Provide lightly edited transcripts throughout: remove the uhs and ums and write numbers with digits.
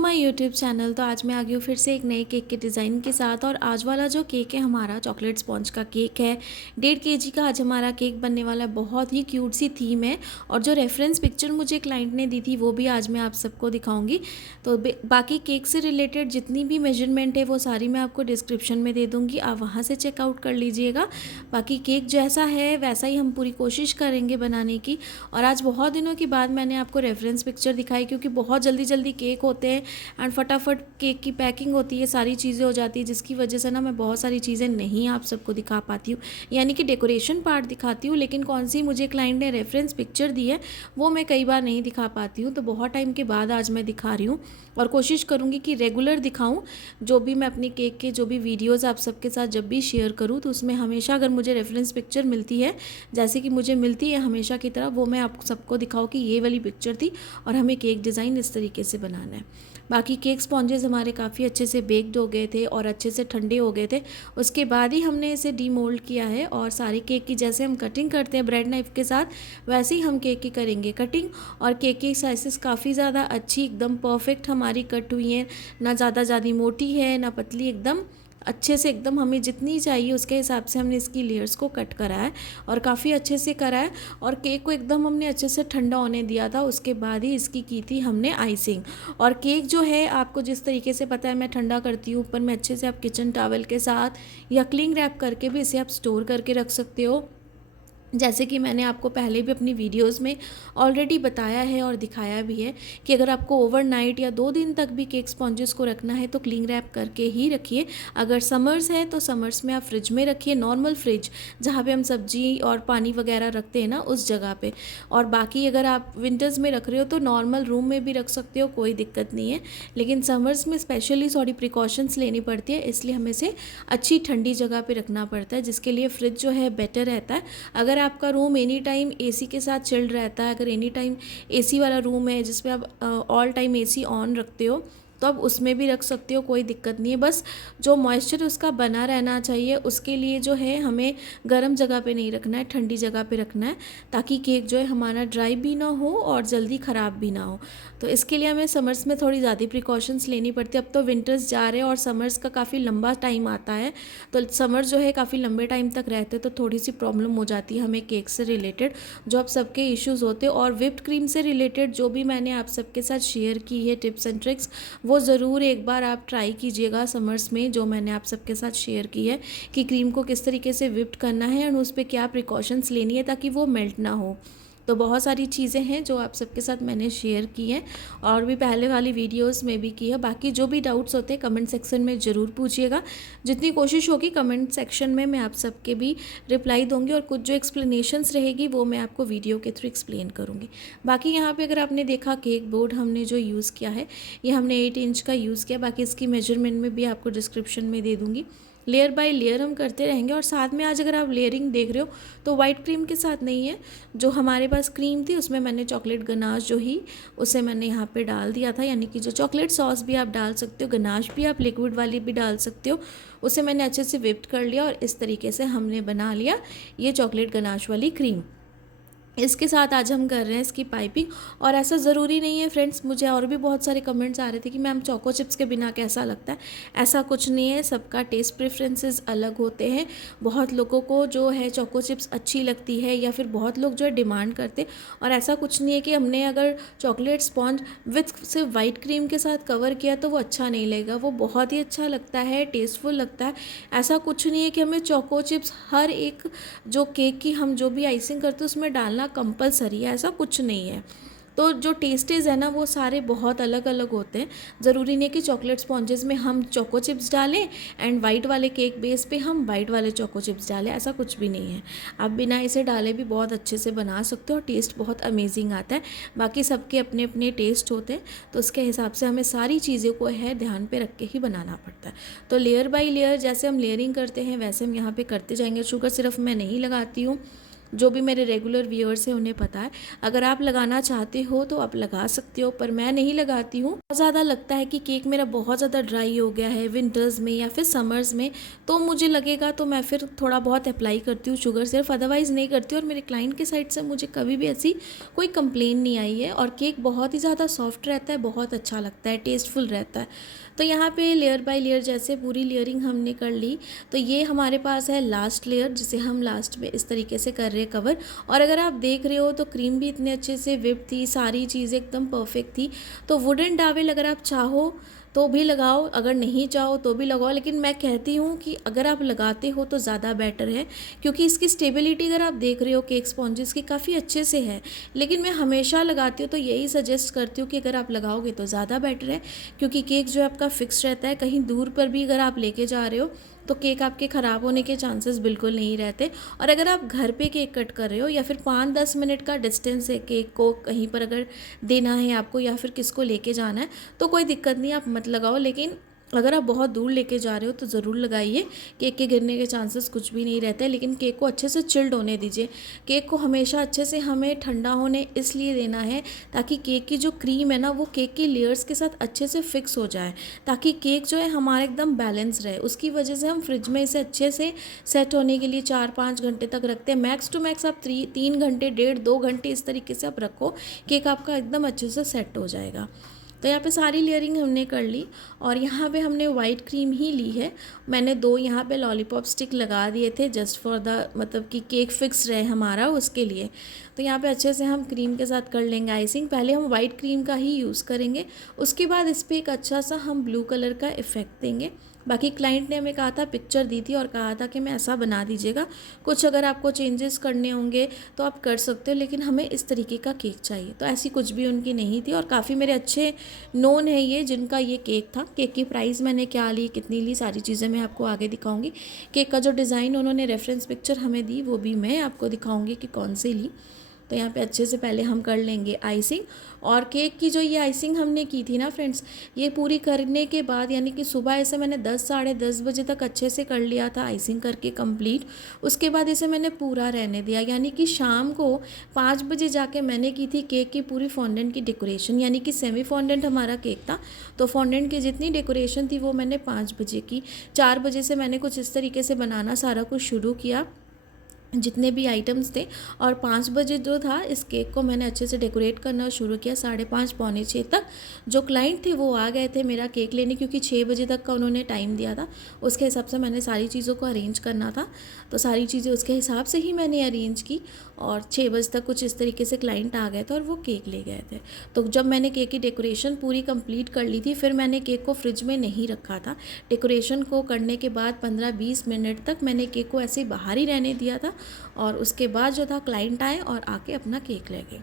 My YouTube channel. तो आज मैं आ गई हूँ फिर से एक नए केक के डिज़ाइन के साथ। और आज वाला जो केक है हमारा चॉकलेट स्पॉन्ज का केक है। 1.5 kg का आज हमारा केक बनने वाला है। बहुत ही क्यूट सी थीम है और जो रेफरेंस पिक्चर मुझे क्लाइंट ने दी थी वो भी आज मैं आप सबको दिखाऊंगी। तो बाकी केक से रिलेटेड जितनी भी मेजरमेंट है वो सारी मैं आपको डिस्क्रिप्शन में दे दूँगी, आप वहाँ से चेकआउट कर लीजिएगा। बाकी केक जैसा है वैसा ही हम पूरी कोशिश करेंगे बनाने की। और आज बहुत दिनों के बाद मैंने आपको रेफरेंस पिक्चर दिखाई, क्योंकि बहुत जल्दी जल्दी केक होते हैं एंड फटाफट केक की पैकिंग होती है, सारी चीज़ें हो जाती है, जिसकी वजह से ना मैं बहुत सारी चीज़ें नहीं आप सबको दिखा पाती हूँ। यानी कि डेकोरेशन पार्ट दिखाती हूँ, लेकिन कौन सी मुझे क्लाइंट ने रेफरेंस पिक्चर दी है वो मैं कई बार नहीं दिखा पाती हूँ। तो बहुत टाइम के बाद आज मैं दिखा रही हूँ और कोशिश करूँगी कि रेगुलर दिखाऊँ। जो भी मैं अपनी केक के जो भी वीडियोज़ आप सबके साथ जब भी शेयर करूँ तो उसमें हमेशा अगर मुझे रेफरेंस पिक्चर मिलती है, जैसे कि मुझे मिलती है हमेशा की तरह, वो मैं आप सबको दिखाऊँ कि ये वाली पिक्चर थी और हमें केक डिज़ाइन इस तरीके से बनाना है। बाकी केक स्पॉन्जेस हमारे काफ़ी अच्छे से बेक्ड हो गए थे और अच्छे से ठंडे हो गए थे। उसके बाद ही हमने इसे डीमोल्ड किया है और सारे केक की जैसे हम कटिंग करते हैं ब्रेड नाइफ़ के साथ, वैसे ही हम केक की करेंगे कटिंग। और केक की साइज़ेस काफ़ी ज़्यादा अच्छी एकदम परफेक्ट हमारी कट हुई हैं, ना ज़्यादा मोटी है ना पतली, एकदम अच्छे से एकदम हमें जितनी चाहिए उसके हिसाब से हमने इसकी लेयर्स को कट करा है और काफ़ी अच्छे से करा है। और केक को एकदम हमने अच्छे से ठंडा होने दिया था, उसके बाद ही इसकी की थी हमने आइसिंग। और केक जो है आपको जिस तरीके से पता है मैं ठंडा करती हूँ, ऊपर में अच्छे से आप किचन टॉवल के साथ या क्लिंग रैप करके भी इसे आप स्टोर करके रख सकते हो। जैसे कि मैंने आपको पहले भी अपनी वीडियोस में ऑलरेडी बताया है और दिखाया भी है कि अगर आपको ओवरनाइट या 2 दिन तक भी केक स्पॉन्जेस को रखना है तो क्लिंग रैप करके ही रखिए। अगर समर्स है तो समर्स में आप फ्रिज में रखिए, नॉर्मल फ्रिज जहाँ पे हम सब्जी और पानी वगैरह रखते हैं ना, उस जगह पे। और बाकी अगर आप विंटर्स में रख रहे हो तो नॉर्मल रूम में भी रख सकते हो, कोई दिक्कत नहीं है। लेकिन समर्स में स्पेशली थोड़ी प्रिकॉशंस लेनी पड़ती है, इसलिए हमें इसे अच्छी ठंडी जगह पर रखना पड़ता है, जिसके लिए फ्रिज जो है बेटर रहता है। अगर आपका रूम एनी टाइम एसी के साथ चिल्ड रहता है, अगर एनी टाइम एसी वाला रूम है जिसमें आप ऑल टाइम एसी ऑन रखते हो, तो आप उसमें भी रख सकते हो, कोई दिक्कत नहीं है। बस जो मॉइस्चर उसका बना रहना चाहिए, उसके लिए जो है हमें गर्म जगह पे नहीं रखना है, ठंडी जगह पे रखना है, ताकि केक जो है हमारा ड्राई भी ना हो और जल्दी ख़राब भी ना हो। तो इसके लिए हमें समर्स में थोड़ी ज़्यादा प्रिकॉशंस लेनी पड़ती है। अब तो विंटर्स जा रहे हैं और समर्स का काफ़ी लंबा टाइम आता है, तो समर्स जो है काफ़ी लंबे टाइम तक रहते हैं, तो थोड़ी सी प्रॉब्लम हो जाती है हमें केक से रिलेटेड, जो आप सबके इश्यूज़ होते हैं। और विप्ड क्रीम से रिलेटेड जो भी मैंने आप सबके साथ शेयर की है टिप्स एंड ट्रिक्स, वो ज़रूर एक बार आप ट्राई कीजिएगा समर्स में, जो मैंने आप सबके साथ शेयर की है कि क्रीम को किस तरीके से विप्ड करना है और उस पर क्या प्रिकॉशंस लेनी है ताकि वो मेल्ट ना हो। तो बहुत सारी चीज़ें हैं जो आप सबके साथ मैंने शेयर की हैं और भी पहले वाली वीडियोस में भी की है। बाकी जो भी डाउट्स होते हैं कमेंट सेक्शन में ज़रूर पूछिएगा, जितनी कोशिश होगी कमेंट सेक्शन में मैं आप सबके भी रिप्लाई दूंगी और कुछ जो एक्सप्लेनेशंस रहेगी वो मैं आपको वीडियो के थ्रू एक्सप्लेन करूँगी। बाकी यहाँ पे अगर आपने देखा केक बोर्ड हमने जो यूज़ किया है, ये हमने 8 इंच का यूज़ किया। बाकी इसकी मेजरमेंट में भी आपको डिस्क्रिप्शन में दे दूँगी। लेयर बाय लेयर हम करते रहेंगे। और साथ में आज अगर आप लेयरिंग देख रहे हो तो वाइट क्रीम के साथ नहीं है, जो हमारे पास क्रीम थी उसमें मैंने चॉकलेट गनाश जो ही उसे मैंने यहाँ पे डाल दिया था। यानी कि जो चॉकलेट सॉस भी आप डाल सकते हो, गनाश भी आप लिक्विड वाली भी डाल सकते हो, उसे मैंने अच्छे से विप्ड कर लिया और इस तरीके से हमने बना लिया ये चॉकलेट गनाश वाली क्रीम। इसके साथ आज हम कर रहे हैं इसकी पाइपिंग। और ऐसा ज़रूरी नहीं है फ्रेंड्स, मुझे और भी बहुत सारे कमेंट्स आ रहे थे कि मैम चोको चिप्स के बिना कैसा लगता है। ऐसा कुछ नहीं है, सबका टेस्ट प्रेफरेंसेस अलग होते हैं। बहुत लोगों को जो है चोको चिप्स अच्छी लगती है या फिर बहुत लोग जो है डिमांड करते, और ऐसा कुछ नहीं है कि हमने अगर चॉकलेट स्पॉन्ज विथ सिर्फ वाइट क्रीम के साथ कवर किया तो वो अच्छा नहीं लगेगा, वो बहुत ही अच्छा लगता है, टेस्टफुल लगता है। ऐसा कुछ नहीं है कि हमें चोको चिप्स हर एक जो केक की हम जो भी आइसिंग करते हैं उसमें डालना कंपलसरी है, ऐसा कुछ नहीं है। तो जो टेस्टेज है ना वो सारे बहुत अलग अलग होते हैं। ज़रूरी नहीं कि चॉकलेट स्पॉन्जेस में हम चोको चिप्स डालें एंड वाइट वाले केक बेस पे हम वाइट वाले चोको चिप्स डालें, ऐसा कुछ भी नहीं है। आप बिना इसे डाले भी बहुत अच्छे से बना सकते हो और टेस्ट बहुत अमेजिंग आता है। बाकी सबके अपने अपने टेस्ट होते हैं, तो उसके हिसाब से हमें सारी चीज़ों को है ध्यान पे रख के ही बनाना पड़ता है। तो लेयर बाई लेयर जैसे हम लेयरिंग करते हैं वैसे हम यहाँ पे करते जाएंगे। शुगर सिर्फ मैं नहीं लगाती हूँ, जो भी मेरे रेगुलर व्यूअर्स हैं उन्हें पता है। अगर आप लगाना चाहते हो तो आप लगा सकते हो, पर मैं नहीं लगाती हूँ। बहुत ज़्यादा लगता है कि केक मेरा बहुत ज़्यादा ड्राई हो गया है विंटर्स में या फिर समर्स में, तो मुझे लगेगा तो मैं फिर थोड़ा बहुत अप्लाई करती हूँ शुगर सिर्फ, अदरवाइज़ नहीं करती हूँ। और मेरे क्लाइंट के साइड से मुझे कभी भी ऐसी कोई कंप्लेन नहीं आई है। और केक बहुत ही ज़्यादा सॉफ्ट रहता है, बहुत अच्छा लगता है, टेस्टफुल रहता है। तो यहाँ पे लेयर बाय लेयर जैसे पूरी लेयरिंग हमने कर ली। तो ये हमारे पास है लास्ट लेयर, जिसे हम लास्ट में इस तरीके से कर रहे हैं कवर। और अगर आप देख रहे हो तो क्रीम भी इतने अच्छे से व्हिप थी, सारी चीज़ें एकदम परफेक्ट थी। तो वुडन डावेल अगर आप चाहो तो भी लगाओ, अगर नहीं चाहो तो भी लगाओ, लेकिन मैं कहती हूँ कि अगर आप लगाते हो तो ज़्यादा बेटर है, क्योंकि इसकी स्टेबिलिटी अगर आप देख रहे हो केक स्पॉन्जेस की काफ़ी अच्छे से है। लेकिन मैं हमेशा लगाती हूँ तो यही सजेस्ट करती हूँ कि अगर आप लगाओगे तो ज़्यादा बेटर है, क्योंकि केक जो है आपका फिक्स रहता है। कहीं दूर पर भी अगर आप लेके जा रहे हो तो केक आपके ख़राब होने के चांसेस बिल्कुल नहीं रहते। और अगर आप घर पे केक कट कर रहे हो या फिर 5-10 मिनट का डिस्टेंस है केक को कहीं पर अगर देना है आपको या फिर किसको लेके जाना है, तो कोई दिक्कत नहीं, आप मत लगाओ। लेकिन अगर आप बहुत दूर लेके जा रहे हो तो ज़रूर लगाइए, केक के गिरने के चांसेस कुछ भी नहीं रहते। लेकिन केक को अच्छे से चिल्ड होने दीजिए। केक को हमेशा अच्छे से हमें ठंडा होने इसलिए देना है ताकि केक की जो क्रीम है ना वो केक की लेयर्स के साथ अच्छे से फिक्स हो जाए, ताकि केक जो है हमारा एकदम बैलेंस रहे। उसकी वजह से हम फ्रिज में इसे अच्छे से सेट होने के लिए 4-5 घंटे तक रखते हैं। मैक्स टू मैक्स आप 3 घंटे, 1.5-2 घंटे इस तरीके से आप रखो, केक आपका एकदम अच्छे से सेट हो जाएगा। तो यहाँ पे सारी लेयरिंग हमने कर ली और यहाँ पे हमने वाइट क्रीम ही ली है। मैंने 2 यहाँ पे लॉलीपॉप स्टिक लगा दिए थे जस्ट फॉर द मतलब कि केक फिक्स रहे हमारा उसके लिए। तो यहाँ पे अच्छे से हम क्रीम के साथ कर लेंगे आइसिंग। पहले हम वाइट क्रीम का ही यूज़ करेंगे, उसके बाद इस पर एक अच्छा सा हम ब्लू कलर का इफ़ेक्ट देंगे। बाकी क्लाइंट ने हमें कहा था, पिक्चर दी थी और कहा था कि मैं ऐसा बना दीजिएगा, कुछ अगर आपको चेंजेस करने होंगे तो आप कर सकते हो, लेकिन हमें इस तरीके का केक चाहिए। तो ऐसी कुछ भी उनकी नहीं थी और काफ़ी मेरे अच्छे नोन है ये जिनका ये केक था। केक की प्राइस मैंने क्या ली, कितनी ली, सारी चीज़ें मैं आपको आगे दिखाऊंगी। केक का जो डिज़ाइन उन्होंने रेफरेंस पिक्चर हमें दी वो भी मैं आपको दिखाऊंगी कि कौन सी ली। तो यहाँ पे अच्छे से पहले हम कर लेंगे आइसिंग। और केक की जो ये आइसिंग हमने की थी ना फ्रेंड्स, ये पूरी करने के बाद यानी कि सुबह ऐसे मैंने 10 साढ़े 10 बजे तक अच्छे से कर लिया था आइसिंग करके कंप्लीट। उसके बाद इसे मैंने पूरा रहने दिया, यानी कि शाम को 5 बजे जाके मैंने की थी केक की पूरी फॉन्डेंट की डेकोरेशन, यानी कि सेमी फॉन्डेंट हमारा केक था। तो फॉन्डेंट की जितनी डेकोरेशन थी वो मैंने 5 बजे की। 4 बजे से मैंने कुछ इस तरीके से बनाना सारा कुछ शुरू किया, जितने भी आइटम्स थे। और 5 बजे जो था इस केक को मैंने अच्छे से डेकोरेट करना शुरू किया। 5:30 पौने 6 तक जो क्लाइंट थे वो आ गए थे मेरा केक लेने, क्योंकि 6 बजे तक का उन्होंने टाइम दिया था। उसके हिसाब से मैंने सारी चीज़ों को अरेंज करना था, तो सारी चीज़ें उसके हिसाब से ही मैंने अरेंज की। और 6 बजे तक कुछ इस तरीके से क्लाइंट आ गए थे और वो केक ले गए थे। तो जब मैंने केक की डेकोरेशन पूरी कंप्लीट कर ली थी, फिर मैंने केक को फ्रिज में नहीं रखा था। डेकोरेशन को करने के बाद 15-20 मिनट तक मैंने केक को ऐसे ही बाहर ही रहने दिया था। और उसके बाद जो था क्लाइंट आए और आके अपना केक ले गए।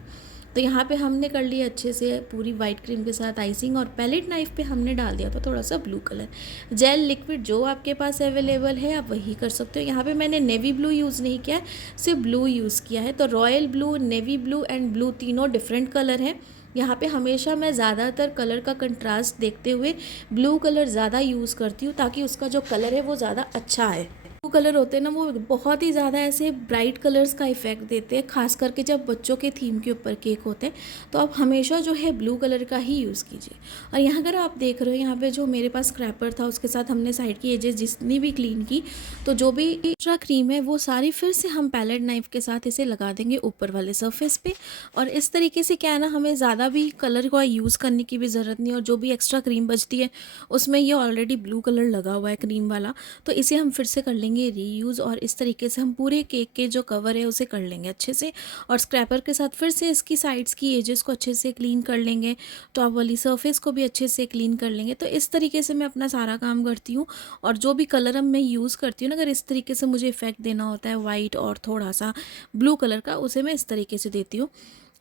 तो यहाँ पे हमने कर लिया अच्छे से पूरी वाइट क्रीम के साथ आइसिंग। और पैलेट नाइफ पे हमने डाल दिया था थोड़ा सा ब्लू कलर। जेल लिक्विड जो आपके पास अवेलेबल है आप वही कर सकते हो। यहाँ पे मैंने नेवी ब्लू यूज़ नहीं किया है, सिर्फ ब्लू यूज़ किया है। तो royal blue, navy blue and blue तीनों डिफरेंट कलर हैं। यहाँ पे हमेशा मैं ज़्यादातर कलर का कंट्रास्ट देखते हुए ब्लू कलर ज़्यादा यूज़ करती हूँ, ताकि उसका जो कलर है वो ज़्यादा अच्छा है। ब्लू कलर होते हैं ना वो बहुत ही ज़्यादा ऐसे ब्राइट कलर्स का इफेक्ट देते हैं, खास करके जब बच्चों के थीम के ऊपर केक होते हैं। तो आप हमेशा जो है ब्लू कलर का ही यूज़ कीजिए। और यहाँ अगर आप देख रहे हो, यहाँ पे जो मेरे पास स्क्रैपर था उसके साथ हमने साइड की एजेस जितनी भी क्लीन की। तो जो भी एक्स्ट्रा क्रीम है वो सारी फिर से हम पैलेट नाइफ के साथ इसे लगा देंगे ऊपर वाले सरफेस पे। और इस तरीके से क्या है ना, हमें ज़्यादा भी कलर को यूज़ करने की भी ज़रूरत नहीं। और जो भी एक्स्ट्रा क्रीम बचती है उसमें ये ऑलरेडी ब्लू कलर लगा हुआ है क्रीम वाला, तो इसे हम फिर से कर लेंगे रीयूज़। और इस तरीके से हम पूरे केक के जो कवर है उसे कर लेंगे अच्छे से। और स्क्रैपर के साथ फिर से इसकी साइड्स की एजेस को अच्छे से क्लीन कर लेंगे, टॉप वाली सरफेस को भी अच्छे से क्लीन कर लेंगे। तो इस तरीके से मैं अपना सारा काम करती हूँ। और जो भी कलर अब मैं यूज़ करती हूँ ना, अगर इस तरीके से मुझे इफेक्ट देना होता है वाइट और थोड़ा सा ब्लू कलर का, उसे मैं इस तरीके से देती हूँ।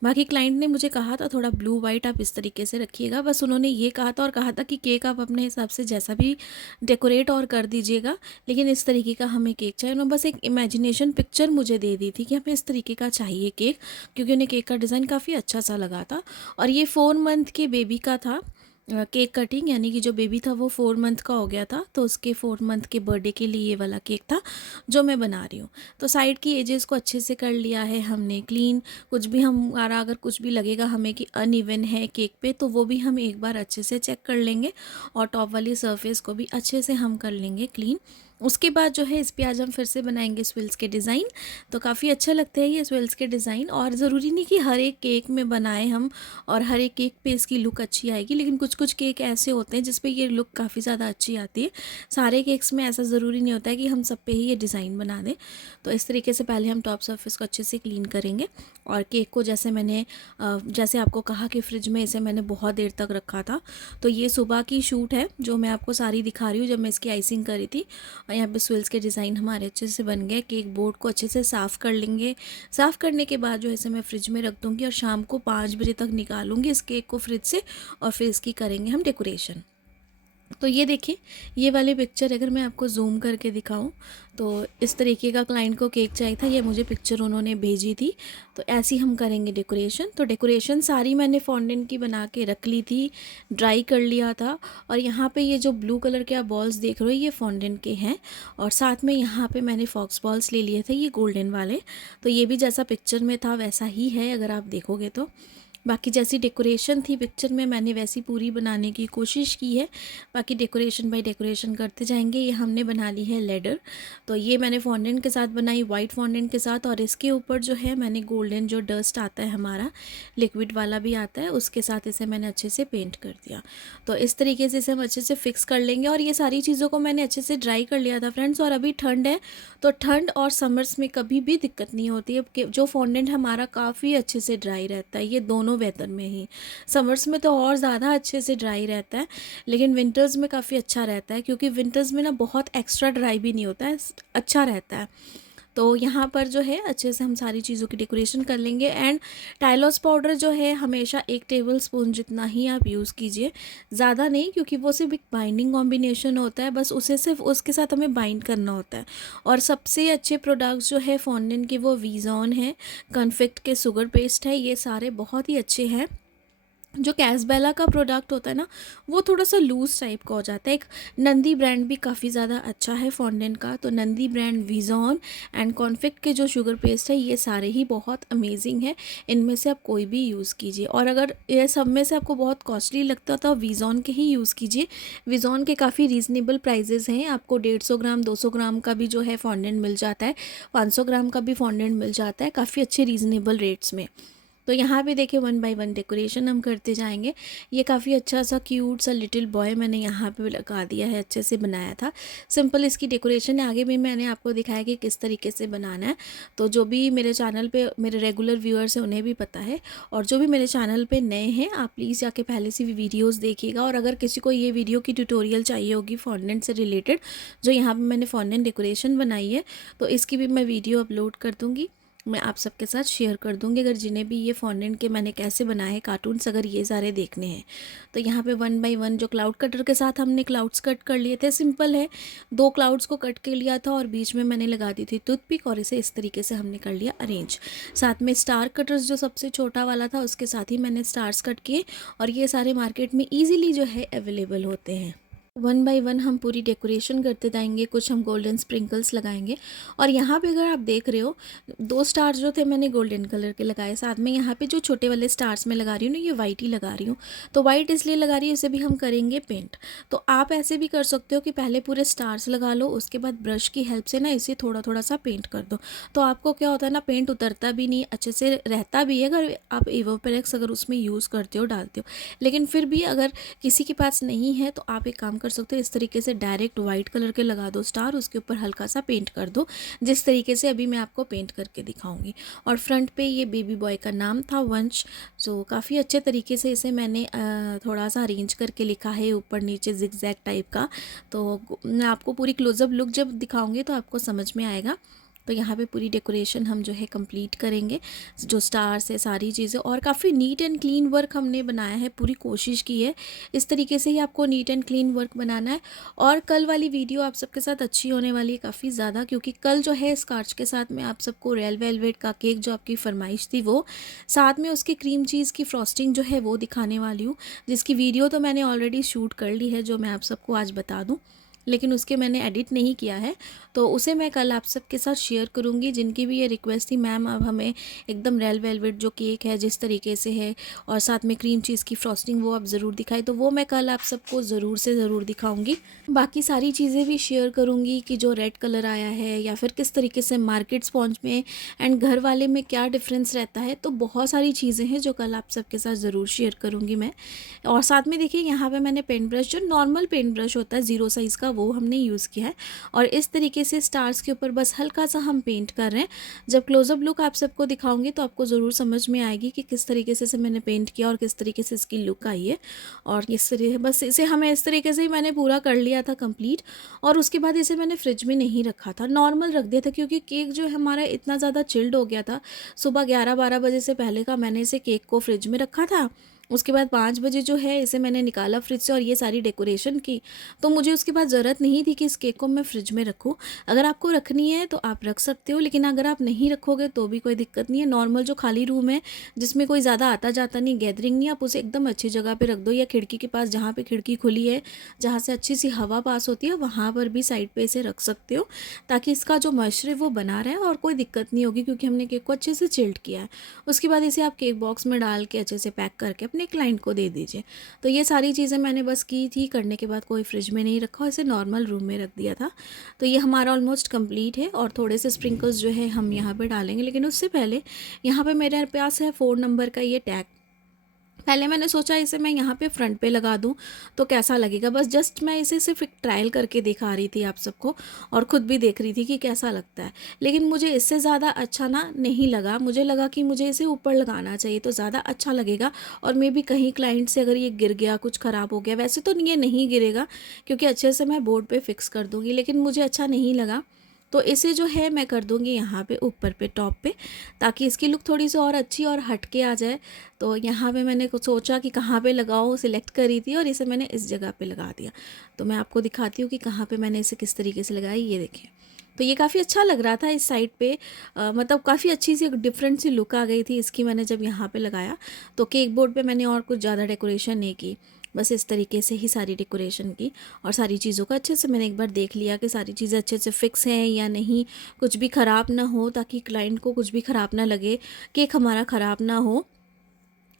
बाकी क्लाइंट ने मुझे कहा था थोड़ा ब्लू वाइट आप इस तरीके से रखिएगा, बस उन्होंने ये कहा था। और कहा था कि केक आप अपने हिसाब से जैसा भी डेकोरेट और कर दीजिएगा, लेकिन इस तरीके का हमें केक चाहिए। उन्होंने बस एक इमेजिनेशन पिक्चर मुझे दे दी थी कि हमें इस तरीके का चाहिए केक, क्योंकि उन्हें केक का डिज़ाइन काफ़ी अच्छा सा लगा था। और ये 4 मंथ के बेबी का था। केक कटिंग, यानी कि जो बेबी था वो 4 मंथ का हो गया था, तो उसके 4 मंथ के बर्थडे के लिए ये वाला केक था जो मैं बना रही हूँ। तो साइड की एजेस को अच्छे से कर लिया है हमने क्लीन। कुछ भी हमारा अगर कुछ भी लगेगा हमें कि अनइवन है केक पे, तो वो भी हम एक बार अच्छे से चेक कर लेंगे, और टॉप वाली सरफेस को भी अच्छे से हम कर लेंगे क्लीन। उसके बाद जो है इस पे आज हम फिर से बनाएंगे स्विल्स के डिज़ाइन। तो काफ़ी अच्छा लगता है ये स्विल्स के डिज़ाइन, और ज़रूरी नहीं कि हर एक केक में बनाएं हम और हर एक केक पे इसकी लुक अच्छी आएगी, लेकिन कुछ कुछ केक ऐसे होते हैं जिस पे ये लुक काफ़ी ज़्यादा अच्छी आती है। सारे केक्स में ऐसा ज़रूरी नहीं होता है कि हम सब पे ही ये डिज़ाइन बना दें। तो इस तरीके से पहले हम टॉप सरफेस को अच्छे से क्लीन करेंगे, और केक को जैसे मैंने जैसे आपको कहा कि फ्रिज में इसे मैंने बहुत देर तक रखा था, तो ये सुबह की शूट है जो मैं आपको सारी दिखा रही हूँ जब मैं इसकी आइसिंग करी थी। और यहाँ पे स्विल्स के डिज़ाइन हमारे अच्छे से बन गए। केक बोर्ड को अच्छे से साफ़ कर लेंगे। साफ़ करने के बाद जो है इसे मैं फ्रिज में रख दूँगी, और शाम को 5 बजे तक निकालूंगी इस केक को फ्रिज से, और फिर इसकी करेंगे हम डेकोरेशन। तो ये देखिए, ये वाली पिक्चर अगर मैं आपको जूम करके दिखाऊं, तो इस तरीके का क्लाइंट को केक चाहिए था, ये मुझे पिक्चर उन्होंने भेजी थी। तो ऐसी हम करेंगे डेकोरेशन। तो डेकोरेशन सारी मैंने फॉन्डेंट की बना के रख ली थी, ड्राई कर लिया था। और यहाँ पे ये जो ब्लू कलर के आप बॉल्स देख रहे हो ये फॉन्डेंट के हैं, और साथ में यहाँ पे मैंने फॉक्स बॉल्स ले लिए थे, ये गोल्डन वाले। तो ये भी जैसा पिक्चर में था वैसा ही है अगर आप देखोगे तो। बाकी जैसी डेकोरेशन थी पिक्चर में मैंने वैसी पूरी बनाने की कोशिश की है। बाकी डेकोरेशन बाय डेकोरेशन करते जाएंगे। ये हमने बना ली है लेडर, तो ये मैंने फॉन्डेंट के साथ बनाई, वाइट फॉन्डेंट के साथ, और इसके ऊपर जो है मैंने गोल्डन जो डस्ट आता है हमारा, लिक्विड वाला भी आता है, उसके साथ इसे मैंने अच्छे से पेंट कर दिया। तो इस तरीके से इसे हम अच्छे से फिक्स कर लेंगे। और ये सारी चीज़ों को मैंने अच्छे से ड्राई कर लिया था फ्रेंड्स। और अभी ठंड है, तो ठंड और समर्स में कभी भी दिक्कत नहीं होती है कि जो फॉन्डेंट हमारा काफ़ी अच्छे से ड्राई रहता है, ये दोनों वेदर में ही। समर्स में तो और ज़्यादा अच्छे से ड्राई रहता है, लेकिन विंटर्स में काफ़ी अच्छा रहता है, क्योंकि विंटर्स में ना बहुत एक्स्ट्रा ड्राई भी नहीं होता है, अच्छा रहता है। तो यहाँ पर जो है अच्छे से हम सारी चीज़ों की डेकोरेशन कर लेंगे। एंड टाइलॉस पाउडर जो है हमेशा 1 टेबल स्पून जितना ही आप यूज़ कीजिए, ज़्यादा नहीं, क्योंकि वो सिर्फ एक बाइंडिंग कॉम्बिनेशन होता है, बस उसे सिर्फ उसके साथ हमें बाइंड करना होता है। और सबसे अच्छे प्रोडक्ट्स जो है फॉन्डेंट के वो वीज़ॉन है, कन्फेक्ट के शुगर पेस्ट है, ये सारे बहुत ही अच्छे हैं। जो कैसबेला का प्रोडक्ट होता है ना, वो थोड़ा सा लूज़ टाइप का हो जाता है। एक नंदी ब्रांड भी काफ़ी ज़्यादा अच्छा है फॉन्डेंट का, तो नंदी ब्रांड, विज़ॉन एंड कॉन्फेक्ट के जो शुगर पेस्ट है, ये सारे ही बहुत अमेजिंग है। इनमें से आप कोई भी यूज़ कीजिए, और अगर ये सब में से आपको बहुत कॉस्टली लगता तो विज़ॉन के ही यूज़ कीजिए। विज़ॉन के काफ़ी रीज़नेबल प्राइजेज़ हैं, आपको 150 ग्राम 200 ग्राम का भी जो है फॉन्डेंट मिल जाता है, 500 ग्राम का भी फॉन्डेंट मिल जाता है, काफ़ी अच्छे रीज़नेबल रेट्स में। तो यहाँ पे देखिए 1 बाय 1 डेकोरेशन हम करते जाएंगे। ये काफ़ी अच्छा सा क्यूट सा लिटिल बॉय मैंने यहाँ पे लगा दिया है, अच्छे से बनाया था। सिंपल इसकी डेकोरेशन है, आगे भी मैंने आपको दिखाया कि किस तरीके से बनाना है। तो जो भी मेरे चैनल पे मेरे रेगुलर व्यूअर्स हैं उन्हें भी पता है, और जो भी मेरे चैनल पे नए हैं आप प्लीज़ जाके पहले से भी वीडियोज़ देखिएगा। और अगर किसी को ये वीडियो की ट्यूटोरियल चाहिए होगी फॉन्डेंट से रिलेटेड, जो यहाँ पर मैंने फॉन्डेंट डेकोरेशन बनाई है, तो इसकी भी मैं वीडियो अपलोड कर दूँगी, मैं आप सबके साथ शेयर कर दूँगी। अगर जिन्हें भी ये फॉन्डेंट के मैंने कैसे बनाए हैं कार्टून्स अगर ये सारे देखने हैं, तो यहाँ पे 1 बाय 1 जो क्लाउड कटर के साथ हमने क्लाउड्स कट कर लिए थे, सिंपल है, 2 क्लाउड्स को कट के लिया था, और बीच में मैंने लगा दी थी टूथपिक, और इसे इस तरीके से हमने कर लिया अरेंज। साथ में स्टार कटर्स जो सबसे छोटा वाला था उसके साथ ही मैंने स्टार्स कट किए, और ये सारे मार्केट में ईजिली जो है अवेलेबल होते हैं। 1 बाय 1 हम पूरी डेकोरेशन करते जाएंगे, कुछ हम गोल्डन स्प्रिंकल्स लगाएंगे। और यहाँ पे अगर आप देख रहे हो 2 स्टार्स जो थे मैंने गोल्डन कलर के लगाए, साथ में यहाँ पे जो छोटे वाले स्टार्स मैं लगा रही हूँ ना, ये वाइट ही लगा रही हूँ। तो वाइट इसलिए लगा रही हूँ, इसे भी हम करेंगे पेंट। तो आप ऐसे भी कर सकते हो कि पहले पूरे स्टार्स लगा लो, उसके बाद ब्रश की हेल्प से ना इसे थोड़ा थोड़ा सा पेंट कर दो। तो आपको क्या होता है ना, पेंट उतरता भी नहीं, अच्छे से रहता भी है अगर आप एवोपेरेक्स अगर उसमें यूज़ करते हो, डालते हो। लेकिन फिर भी अगर किसी के पास नहीं है तो आप एक काम कर सकते हो, इस तरीके से डायरेक्ट वाइट कलर के लगा दो स्टार, उसके ऊपर हल्का सा पेंट कर दो, जिस तरीके से अभी मैं आपको पेंट करके दिखाऊंगी। और फ्रंट पे ये बेबी बॉय का नाम था वंश। सो काफ़ी अच्छे तरीके से इसे मैंने थोड़ा सा अरेंज करके लिखा है, ऊपर नीचे जिगजैग टाइप का। तो मैं आपको पूरी क्लोजअप लुक जब दिखाऊंगी तो आपको समझ में आएगा। तो यहाँ पे पूरी डेकोरेशन हम जो है कंप्लीट करेंगे, जो स्टार्स है सारी चीज़ें, और काफ़ी नीट एंड क्लीन वर्क हमने बनाया है, पूरी कोशिश की है इस तरीके से ही आपको नीट एंड क्लीन वर्क बनाना है। और कल वाली वीडियो आप सबके साथ अच्छी होने वाली है काफ़ी ज़्यादा, क्योंकि कल जो है स्कार्च के साथ में आप सबको रेड वेलवेट का केक जो आपकी फरमाइश थी वो, साथ में उसकी क्रीम चीज़ की फ्रॉस्टिंग जो है वो दिखाने वाली हूँ, जिसकी वीडियो तो मैंने ऑलरेडी शूट कर ली है, जो मैं आप सबको आज बता दूँ, लेकिन उसके मैंने एडिट नहीं किया है, तो उसे मैं कल आप सबके साथ शेयर करूँगी। जिनकी भी ये रिक्वेस्ट थी, मैम अब हमें एकदम रेड वेलवेट जो केक है जिस तरीके से है और साथ में क्रीम चीज़ की फ्रॉस्टिंग वो आप ज़रूर दिखाएं, तो वो मैं कल आप सबको ज़रूर से ज़रूर दिखाऊंगी। बाकी सारी चीज़ें भी शेयर करूँगी कि जो रेड कलर आया है या फिर किस तरीके से मार्केट स्पॉन्ज में एंड घर वाले में क्या डिफरेंस रहता है, तो बहुत सारी चीज़ें हैं जो कल आप सबके साथ ज़रूर शेयर करूँगी मैं। और साथ में देखिए यहाँ पे मैंने पेंट ब्रश, जो नॉर्मल पेंट ब्रश होता है 0 साइज़ का, वो हमने यूज़ किया है और इस तरीके से स्टार्स के ऊपर बस हल्का सा हम पेंट कर रहे हैं। जब क्लोजअप लुक आप सबको दिखाऊंगी तो आपको ज़रूर समझ में आएगी कि किस तरीके से इसे मैंने पेंट किया और किस तरीके से इसकी लुक आई है। और इस तरीके बस इसे हमें इस तरीके से ही मैंने पूरा कर लिया था कंप्लीट। और उसके बाद इसे मैंने फ्रिज में नहीं रखा था, नॉर्मल रख दिया था, क्योंकि केक जो है हमारा इतना ज़्यादा चिल्ड हो गया था। सुबह 11-12 बजे से पहले का मैंने इसे केक को फ्रिज में रखा था। उसके बाद 5 बजे जो है इसे मैंने निकाला फ्रिज से और ये सारी डेकोरेशन की, तो मुझे उसके बाद ज़रूरत नहीं थी कि इस केक को मैं फ्रिज में रखूँ। अगर आपको रखनी है तो आप रख सकते हो, लेकिन अगर आप नहीं रखोगे तो भी कोई दिक्कत नहीं है। नॉर्मल जो खाली रूम है जिसमें कोई ज़्यादा आता जाता नहीं, गैदरिंग नहीं, आप उसे एकदम अच्छी जगह पे रख दो, या खिड़की के पास जहाँ पे खिड़की खुली है, जहाँ से अच्छी सी हवा पास होती है, वहाँ पर भी साइड पे इसे रख सकते हो, ताकि इसका जो मॉइस्चर है वो बना रहे और कोई दिक्कत नहीं होगी, क्योंकि हमने केक को अच्छे से चिल्ड किया है। उसके बाद इसे आप केक बॉक्स में डाल के अच्छे से पैक करके अपने क्लाइंट को दे दीजिए। तो ये सारी चीज़ें मैंने बस की थी, करने के बाद कोई फ्रिज में नहीं रखा, इसे नॉर्मल रूम में रख दिया था। तो ये हमारा ऑलमोस्ट कंप्लीट है और थोड़े से स्प्रिंकल्स जो है हम यहाँ पे डालेंगे, लेकिन उससे पहले यहाँ पे मेरे पास है 4 नंबर का ये टैग। पहले मैंने सोचा इसे मैं यहाँ पे फ्रंट पे लगा दूँ तो कैसा लगेगा, बस जस्ट मैं इसे सिर्फ एक ट्रायल करके दिखा रही थी आप सबको और ख़ुद भी देख रही थी कि कैसा लगता है। लेकिन मुझे इससे ज़्यादा अच्छा ना नहीं लगा, मुझे लगा कि मुझे इसे ऊपर लगाना चाहिए तो ज़्यादा अच्छा लगेगा। और मे भी कहीं क्लाइंट से अगर ये गिर गया, कुछ ख़राब हो गया, वैसे तो ये नहीं गिरेगा क्योंकि अच्छे से मैं बोर्ड पर फिक्स कर दूँगी, लेकिन मुझे अच्छा नहीं लगा, तो इसे जो है मैं कर दूँगी यहाँ पे ऊपर पे टॉप पे, ताकि इसकी लुक थोड़ी सी और अच्छी और हटके आ जाए। तो यहाँ पे मैंने कुछ सोचा कि कहाँ पे लगाओ, सिलेक्ट करी थी और इसे मैंने इस जगह पे लगा दिया। तो मैं आपको दिखाती हूँ कि कहाँ पे मैंने इसे किस तरीके से लगाई, ये देखें। तो ये काफ़ी अच्छा लग रहा था इस साइड पे, मतलब काफ़ी अच्छी सी डिफरेंट सी लुक आ गई थी इसकी, मैंने जब यहाँ पे लगाया। तो केक बोर्ड पे मैंने और कुछ ज़्यादा डेकोरेशन नहीं की, बस इस तरीके से ही सारी डेकोरेशन की और सारी चीज़ों का अच्छे से मैंने एक बार देख लिया कि सारी चीज़ें अच्छे से फिक्स हैं या नहीं, कुछ भी ख़राब ना हो, ताकि क्लाइंट को कुछ भी ख़राब ना लगे, केक हमारा ख़राब ना हो।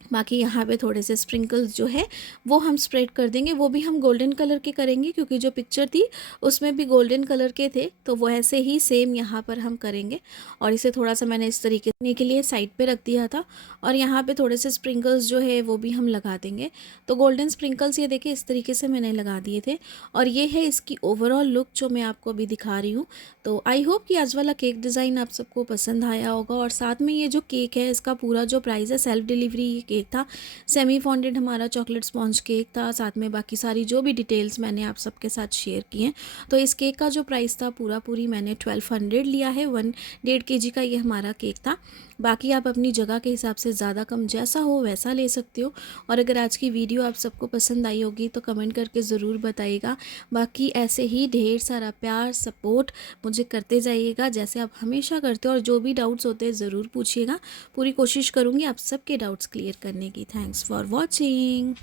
बाकी यहाँ पे थोड़े से स्प्रिंकल्स जो है वो हम स्प्रेड कर देंगे, वो भी हम गोल्डन कलर के करेंगे, क्योंकि जो पिक्चर थी उसमें भी गोल्डन कलर के थे, तो वो ऐसे ही सेम यहाँ पर हम करेंगे। और इसे थोड़ा सा मैंने इस तरीके के लिए साइड पे रख दिया था और यहाँ पे थोड़े से स्प्रिंकल्स जो है वो भी हम लगा देंगे। तो गोल्डन स्प्रिंकल्स ये देखिए इस तरीके से मैंने लगा दिए थे और ये है इसकी ओवरऑल लुक जो मैं आपको अभी दिखा रही हूँ। तो आई होप कि आज वाला केक डिज़ाइन आप सबको पसंद आया होगा। और साथ में ये जो केक है इसका पूरा जो प्राइस है, सेल्फ डिलीवरी केक था, सेमी फॉन्डेड हमारा चॉकलेट स्पॉन्ज केक था, साथ में बाकी सारी जो भी डिटेल्स मैंने आप सबके साथ शेयर की हैं। तो इस केक का जो प्राइस था पूरी मैंने 1200 लिया है, 1.5 kg का ये हमारा केक था। बाकी आप अपनी जगह के हिसाब से ज़्यादा कम जैसा हो वैसा ले सकते हो। और अगर आज की वीडियो आप सबको पसंद आई होगी तो कमेंट करके ज़रूर बताइएगा। बाकी ऐसे ही ढेर सारा प्यार सपोर्ट मुझे करते जाइएगा जैसे आप हमेशा करते हो, और जो भी डाउट्स होते हैं ज़रूर पूछिएगा, पूरी कोशिश करूँगी आप सबके डाउट्स क्लियर करने की। Thanks for watching.